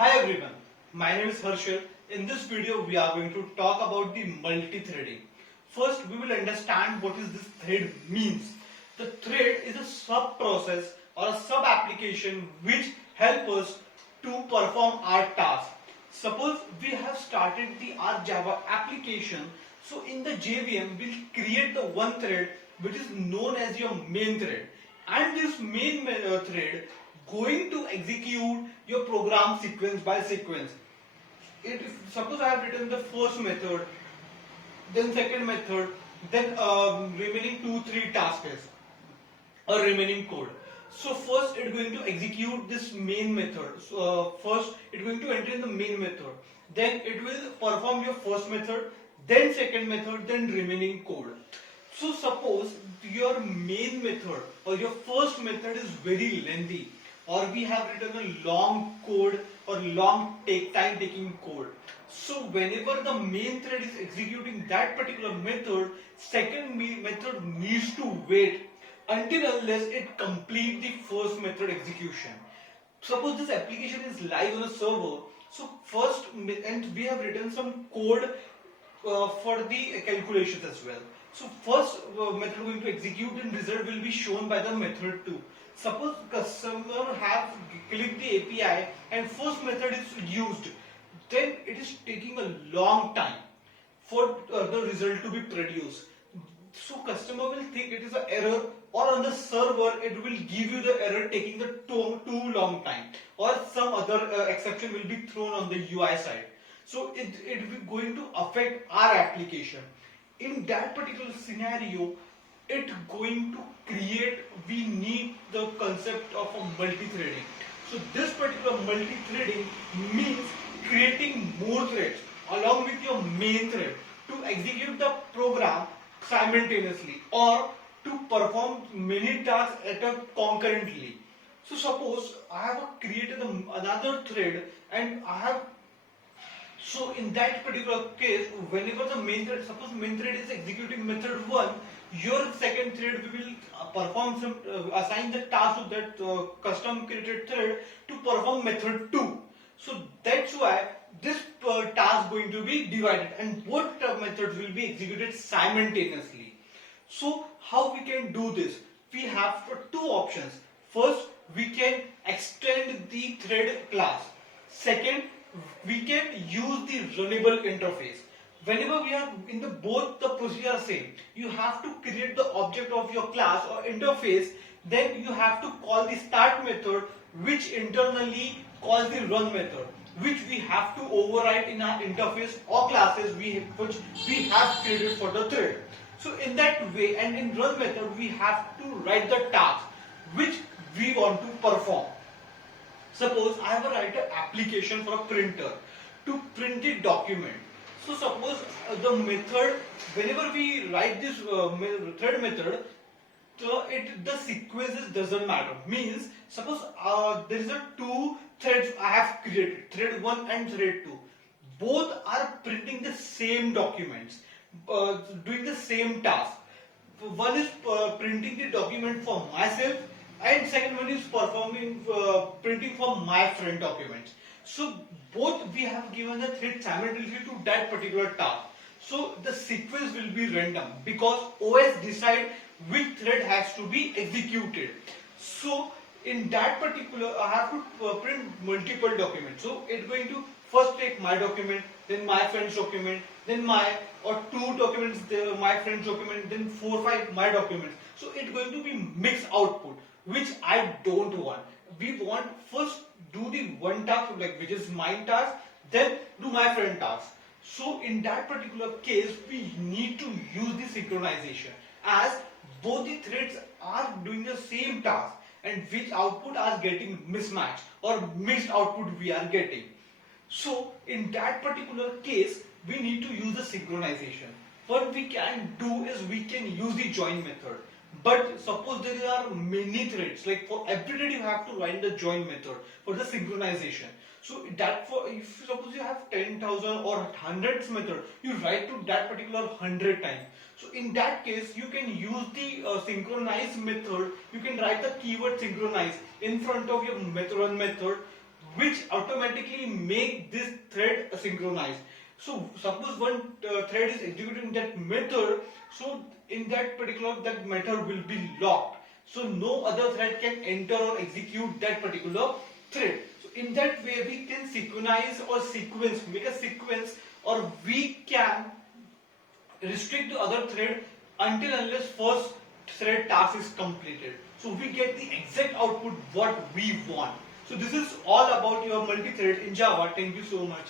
Hi everyone, my name is Harshal. In this video, we are going to talk about the multi-threading. First, we will understand what is this thread means. The thread is a sub-process or a sub-application which help us to perform our task. Suppose we have started the our Java application. So in the JVM, we'll create the one thread which is known as your main thread. And this main thread going to execute your program sequence by sequence. Suppose I have written the first method, then second method, then remaining 2-3 tasks or remaining code. So first it's going to execute this main method. So first it's going to enter in the main method. Then it will perform your first method, then second method, then remaining code. So suppose your main method or your first method is very lengthy, or we have written a long code or long time taking code. So whenever the main thread is executing that particular method, second method needs to wait until unless it complete the first method execution. Suppose this application is live on a server, so first, and we have written some code for the calculations as well. So first method going to execute and result will be shown by the method 2. Suppose customer have clicked the API and first method is used, then it is taking a long time for the result to be produced. So customer will think it is an error, or on the server it will give you the error taking the too long time, or some other exception will be thrown on the UI side. So it will going to affect our application. In that particular scenario, it going to create, we need the concept of a multi-threading. So this particular multi-threading means creating more threads along with your main thread to execute the program simultaneously or to perform many tasks at a concurrently. So suppose I have created another thread and I have, so in that particular case, whenever the main thread, suppose main thread is executing method 1, your second thread will perform some, assign the task to that custom created thread to perform method 2. So that's why this task going to be divided and both methods will be executed simultaneously. So how we can do this? We have two options. First, we can extend the thread class. Second, we can use the runnable interface. Whenever we are in the both the procedure same, you have to create the object of your class or interface, then you have to call the start method which internally calls the run method, which we have to override in our interface or classes which we have created for the thread. So in that way, and in run method we have to write the task which we want to perform. Suppose I have a writer application for a printer to print the document. So suppose the method, whenever we write this thread method, so the sequences doesn't matter. Means suppose there is a two threads I have created, thread 1 and thread 2. Both are printing the same documents, doing the same task. One is printing the document for myself, and second one is performing printing for my friend documents. So both we have given the thread simultaneously to that particular task. So the sequence will be random because OS decide which thread has to be executed. So in that particular, I have to print multiple documents. So it's going to first take my document, then my friend's document, then my, or two documents, my friend's document, then 4-5 my documents. So it's going to be mixed output, which I don't want. We want first do the one task, like which is my task, then do my friend task. So in that particular case, we need to use the synchronization, as both the threads are doing the same task and which output are getting mismatched or mixed output we are getting. So in that particular case, we need to use the synchronization. What we can do is we can use the join method. But suppose there are many threads, like for every thread you have to write the join method for the synchronization. So that for, if suppose you have 10,000 or hundreds method, you write to that particular 100 times. So in that case, you can use the synchronize method. You can write the keyword synchronize in front of your method, which automatically make this thread synchronized. So suppose one thread is executing that method, so in that particular that method will be locked. So no other thread can enter or execute that particular thread. So in that way we can synchronize or sequence, make a sequence, or we can restrict the other thread until unless first thread task is completed. So we get the exact output what we want. So this is all about your multi-thread in Java. Thank you so much.